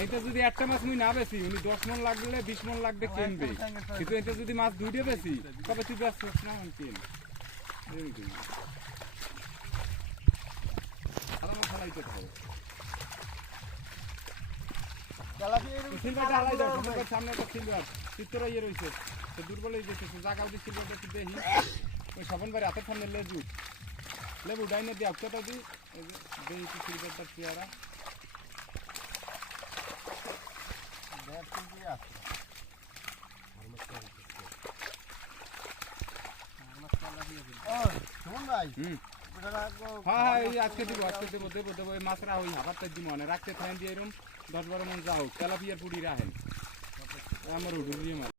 এইটা যদি একটা মাছ মুই না বেশি উনি 10 মন লাগলে 20 মন লাগবে কিনবে, কিন্তু এটা যদি মাছ দুইটা বেশি তবে তুই বেচছিস না আমি কিন সামনে একটা সিলভার চিত্তরা ইয়ে রয়েছে দুর্বল হয়ে যেতে জায়গা দিয়ে সিলভারটা একটু দেখি ওই সবন বাড়ি হাতের সামনে লেবু ডাইনে দিয়ে আপটা দিই দেখি সিলভারটার চেয়ারা আজকে দেবো মাছরা ওই হাফার দিব মানে রাখতে থাকেন দিয়ে এরকম 10-12 মন যাও তেলাপিয়ার পুড়ি রাখেন আমার